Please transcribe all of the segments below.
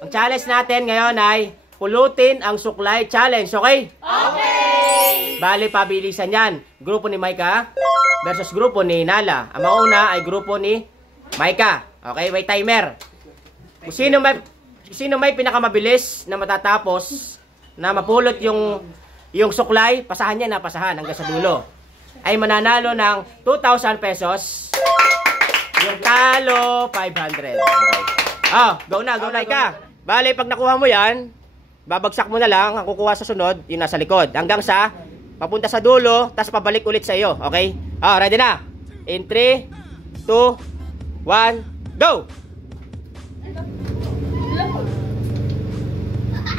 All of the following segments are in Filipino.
Ang challenge natin ngayon ay pulutin ang suklay challenge, okay? Okay! Bali, pabilisan yan. Grupo ni Maika versus grupo ni Nala. Ang mauna ay grupo ni Maika. Okay, may timer. Kung sino may pinakamabilis na matatapos na mapulot yung suklay, pasahan niya na pasahan hanggang sa dulo, ay mananalo ng 2,000 pesos. Yung talo, 500. Okay. Go na Ika. Bale, pag nakuha mo yan, babagsak mo na lang, ang kukuha sa sunod, yung nasa likod. Hanggang sa, papunta sa dulo, tapos pabalik ulit sa iyo. Okay? Ready na? In 3, 2, 1, go!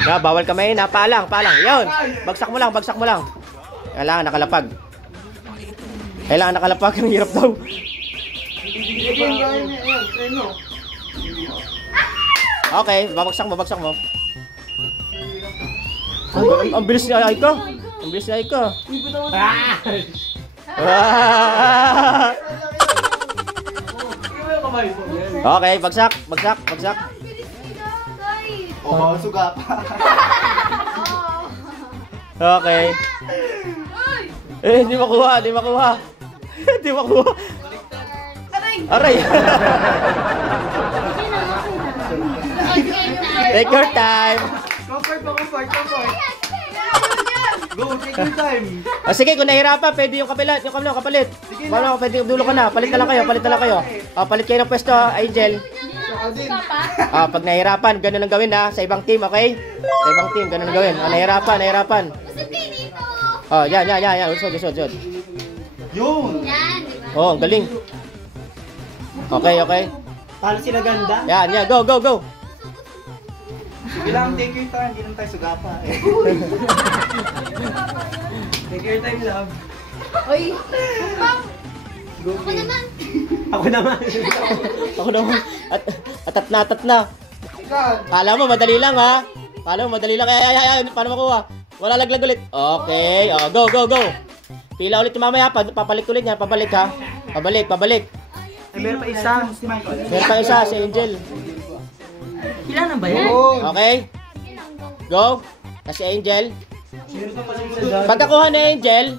Bawal kamay na, palang. Yun, bagsak mo lang. Kailangan nakalapag. Ang hirap daw. Okay, babagsak mo. Ang bilis ni Aika. Okay, bagsak. Suga pa. Okay. Hindi makuha. Aray. Take your time. Comfort. Go, take your time. Sige, kung nahirapan, pwede yung kapalit. Pwede yung dulo ka na. Palit na lang kayo. Palit kayo ng pwesto, Angel. Pag nahirapan, ganun ang gawin ha. Sa ibang team, okay? Sa ibang team, ganun ang gawin. Nahirapan. Yan. Usod. Yun. Ang galing. Okay. Paano sila ganda? Yan, go. Bilang take your time, hindi lang tayo suga pa. Take your time, love. Oy! Ako naman. Atat na. Kala mo madali lang ha. Ay, paano makuha? Wala laglag ulit. Okay, go. Pila ulit yung mamaya, papalit ulit yan, pabalik ha. Pabalik. Meron pa isa. Si Angel. Kailan ba yan? Okay. Go. Kasi Angel. Pagkakuha ni Angel,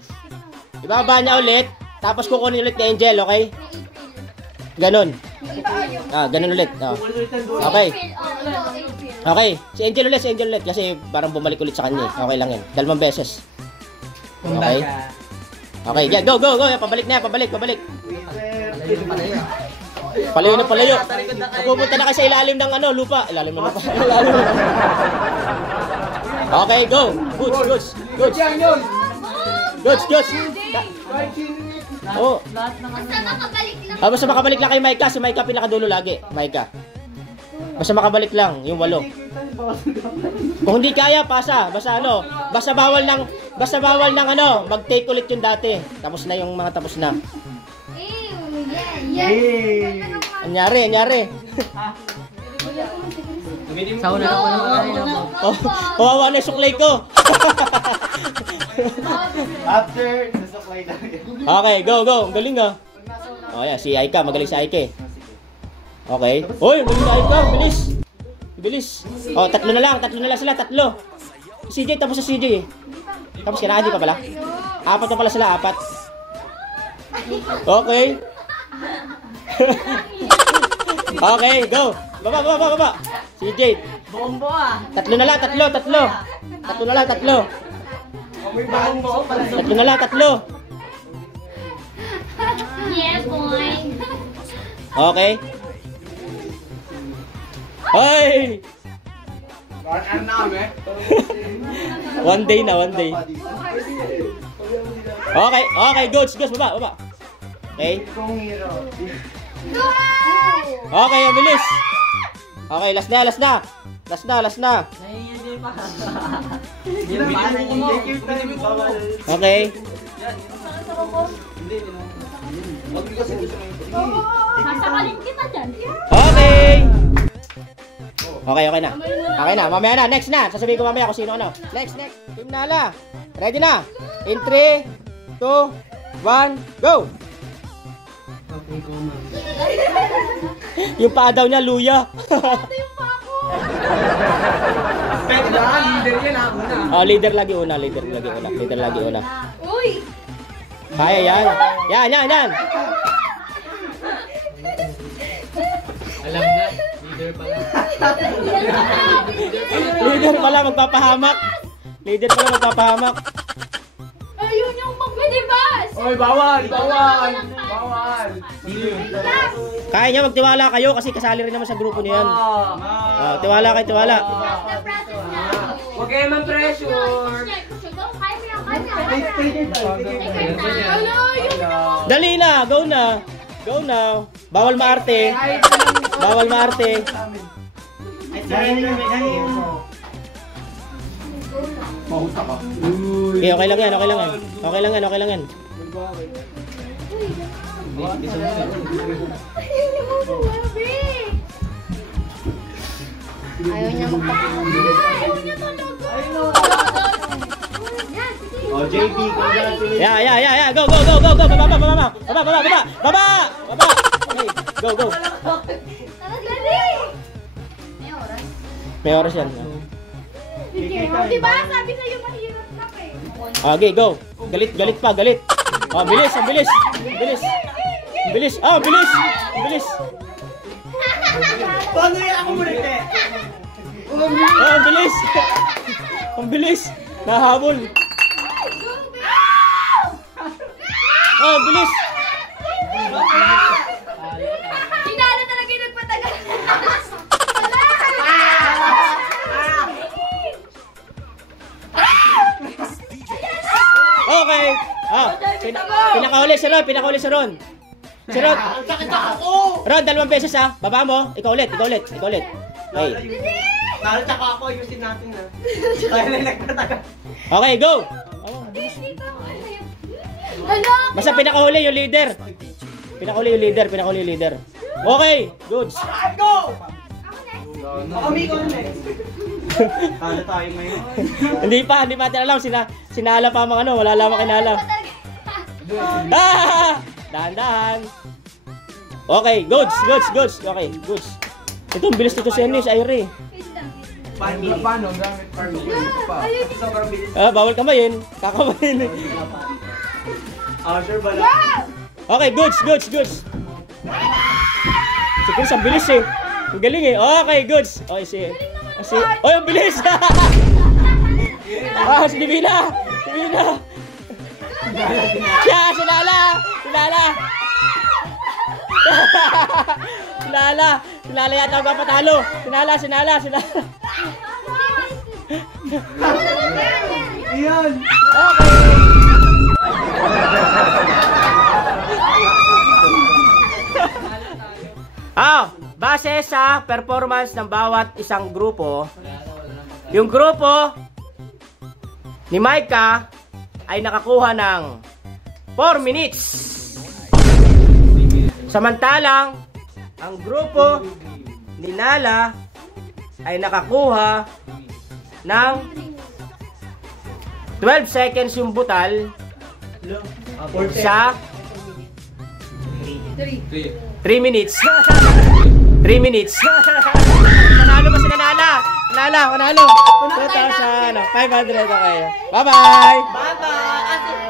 ibaba niya ulit, tapos kukunin ulit ni Angel, okay? Ganon. Ganon ulit. Okay. Si Angel ulit kasi parang bumalik ulit sa kanya. Okay lang yun. 2 beses. Okay. Go. Pabalik. Palayo. Pupunta na kayo sa ilalim ng lupa. Okay, go. Goods. Basta makabalik lang kay Maika. Si Maika pinakadulo lagi. Basta makabalik lang yung 8. Kung hindi kaya, pasa. Basta bawal ng mag-take ulit yung dati. Tapos na yung mga tapos na. Anyari. Sauna na ako. Kawawa na yung suklay ko. After, nasuklay na yun. Okay, go. Ang galing ah. Yan, si Aika. Magaling si Aika. Okay. Uy, magaling si Aika. Bilis. 3 na lang sila. 3. CJ, tapos sa CJ. Tapos kailangan di pa pala. 4 na pala sila, 4. Okay. Okay, go. Baba. CJ. Bombo ah. 3 na lang. 3 na lang. 3 na lang. Yes, boy! Okay. Hoy! One day. Okay, goods, baba. Okay. Okay, ang bilis. Okay, last na. Okay. Sasakalin kita dyan. Okay na. Mamaya na. Next na. Sasabihin ko mamaya kung sino ano. Next. Team Nala. Ready na? In 3, 2, 1, go! Okay, go, ma'am. Yung paa daw niya, luya. Ito yung pa ako. Pwede na, leader yan ako na. Oh, leader lagi una, leader lagi una, leader lagi una. Uy! Kaya yan. Yan. Alam na, leader pala. Leader pala magpapahamak. Leader pala magpapahamak. Ayun yung magbibas! Oy, bawal. Kaya niya, magtiwala kayo kasi kasali rin naman sa grupo niyo yan. Tiwala kayo, tiwala. The process now. Huwag kayo man-pressure. Dali na, go na. Go na. Bawal maarte. Bawal maarte. Okay lang yan, okay lang yan. Okay lang yan, okay lang yan. Ayaw niya magpapakita. Ayaw niya talaga. Oh, JB, congratulations. Yeah. Go. Baba. Okay, go. May oras yan. Diba? Sabi sa'yo mahirap na eh. Okay, go. Galit pa. Oh, bilis. Bilis. Paano yan ako mulit eh? Oh, ang bilis. Nahabol. Oh, bilis. Sinalo talaga yung nagpatagal. Okay. Pinakauli si Ron. Si Ron. Ron, 2 beses ha. Baba mo. Ikaw ulit. Okay. Narita ka ako, ayusin natin na. Kaya na nagtatagal. Okay, go. Basta pinakahuli yung leader. Pinakahuli yung leader. Okay, goods. Go! Ako, Miko na eh. Talo tayo ngayon. Hindi pa natin alam. Sinala pa mga ano. Wala lamang kinala. Dahan. Okay, goods. Okay, goods. Ito, ang bilis nito si Ire. Paano? Gamit farming. Sobrang bilis. Bawal kamayin. Kakamayin. Sure ba lang? Okay, goods. Si Chris, ang bilis eh. Ang galing eh. Okay, goods. Okay, oh, ang bilis! Si Divina! Sinala yata ang papatalo. Sinala. Iyan! Base sa performance ng bawat isang grupo, yung grupo ni Micah ay nakakuha ng 4 minutes. Samantalang, ang grupo ni Nala ay nakakuha ng 12 seconds yung butal sa 3 minutes. 3 minutes. Panalo ba si Nala? Panalo. 2,500. Okay. Bye-bye. Bye-bye!